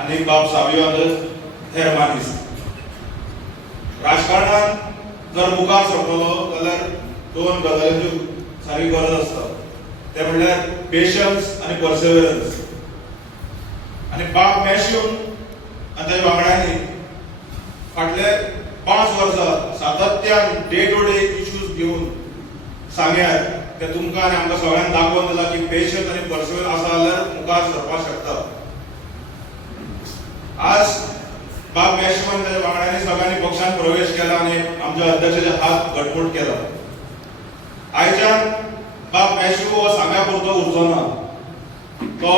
आनी बाब सावियांत हेर मानीस राजकारणात जर मुखार सरतलो जाल्यार दोन गजालींची सारी गरज आसता ते म्हणल्यार पेशन्स आनी परसेवरन्स आनी बाब मॅश्यून आनी ताच्या वांगड्यांनी फाटले 5 वर्सां सातत्यान डे टू डे इश्यूज घेवन सांग्यार ते तुमकां आनी आमकां सगळ्यांक दाखोवन दिला की पेशन्स आनी परसेवरन्स आसा जाल्यार मुखार सरपाक शकता. आज बाब मॅश्यून आनी ताच्या वांगड्यांनी सगळ्यांनी पक्षांत प्रवेश केला आनी आमच्या अध्यक्षाचे हात घटमूट केला. आयच्यान बाब मॅश्यू हो सांग्या पुरतो उरचो ना. तो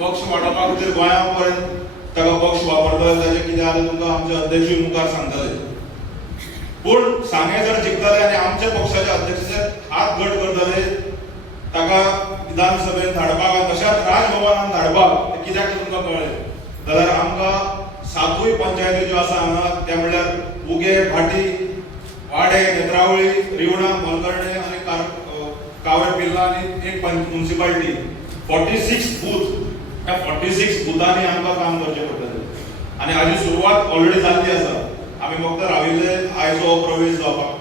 पक्ष वाडोवपा खातीर गोंया पर्यंत ताका पक्ष वापरतले ताचे कितें जालें तुमकां आमचे अध्यक्ष मुखार सांगतले. पूण सांगे जर जिखतले आनी आमच्या पक्षाचे अध्यक्षाचे हात घट करतले ताका विधानसभेत धाडपाक तशाच राजभवनांत धाडपाक कित्याक तुमकां कळ्ळें जाल्यार आमकां 7 पंचायती ज्यो आसा हांगा त्या म्हणल्यार उगे भाटी वाडे नेत्रावळी रिवणा मोलकर्णे आनी कावे पिल्ला आनी एक म्युनिसिपालिटी 46 बूथ त्या 46 बुथांनी आमकां काम करचें पडटलें आनी हाजी सुरवात ऑलरेडी जाल्ली आसा. आमी फक्त राविल्ले आयचो प्रवेश जावपाक.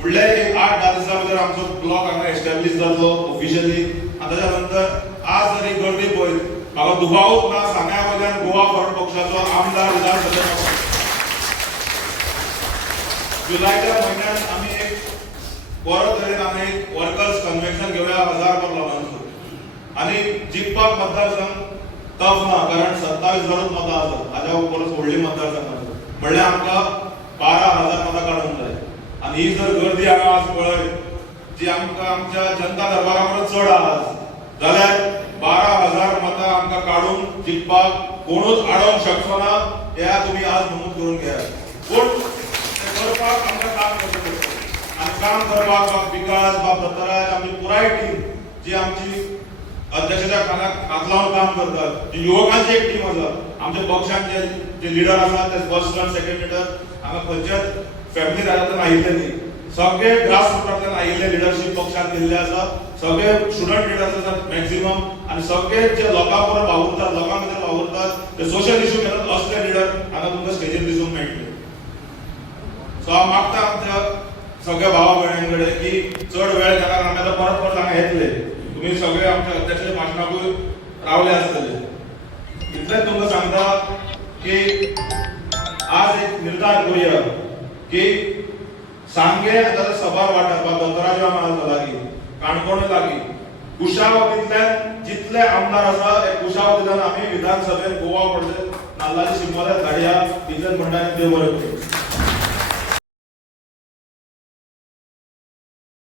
फुडले एक 8-10 दिसां भितर आमचो ब्लॉक हांगा एस्टॅब्लीश जातलो ऑफिशियली आनी ताच्या नंतर आज जरी गर्दी पळय म्हाका दुबावूच ना सांग्या वयल्यान गोवा फॉरवर्ड पक्षाचो आमदार विधानसभेत जुलायच्या म्हयन्यात आमी एक बरो तरेन आमी वर्कर्स कन्वेन्शन घेवया 1000 लोकांचो आनी जिखपाक मतदारसंघ टफ ना कारण 27,000 मतां आसात. हाज्या परस व्हडली मतदारसंघ म्हणल्यार आमकां 12,000 मतां काडूंक जाय आनी ही जर गर्दी हांगा आज पळय जी आमकां आमच्या जनता दरबारा परस चड आसा जाल्यार 12,000 मतां आमकां काडून जिखपाक कोणूच आडोवंक शकचो ना ह्या तुमी आज नमूद करून घेयात. पूण ते करपाक आमकां काम करचें पडटलें आनी काम करपाक विकास बाब दत्तराज आमची पुराय टीम जी आमची अध्यक्षाच्या हात लावन काम करतात जी युवकांची एक टीम आसा आमच्या पक्षांचे जे लिडर आसात ते फर्स्ट एंड सेकंड लिडर हांगा खंयच्याच फॅमिली राजकारण आयिल्ले न्ही. सगळे ग्रास रुटांतल्यान आयिल्ले लिडरशीप पक्षांत दिल्ले आसा. सगळे स्टुडंट लिडर्स आसात मॅक्झिमम आनी सगळे जे लोकां बरोबर वावुरतात लोकां भितर वावुरतात ते सोशल इश्यू घेतात असले लिडर हांगा तुमकां स्टेजीर दिसूंक मेळटले. सो हांव मागता आमच्या सगळ्या भावा भयणां कडेन की चड वेळ गेला आमी आतां परत परत हांगा येतले. तुम्ही सगळे आमच्या अध्यक्षाच्या भाशणाकूय रावले आसतले. इतलेंच तुमकां सांगता की आज एक निर्धार करूया की सांगे जाल्यार सभार वाठार वा दोतोराच्या लागीं काणकोण लागीं कुशावतींतल्यान जितले आमदार आसा ते कुशावतींतल्यान आमी विधानसभेत गोवा पडले नाल्लाची शिमोले धाडया इतलेंच म्हणटा आनी देव बरें करूं.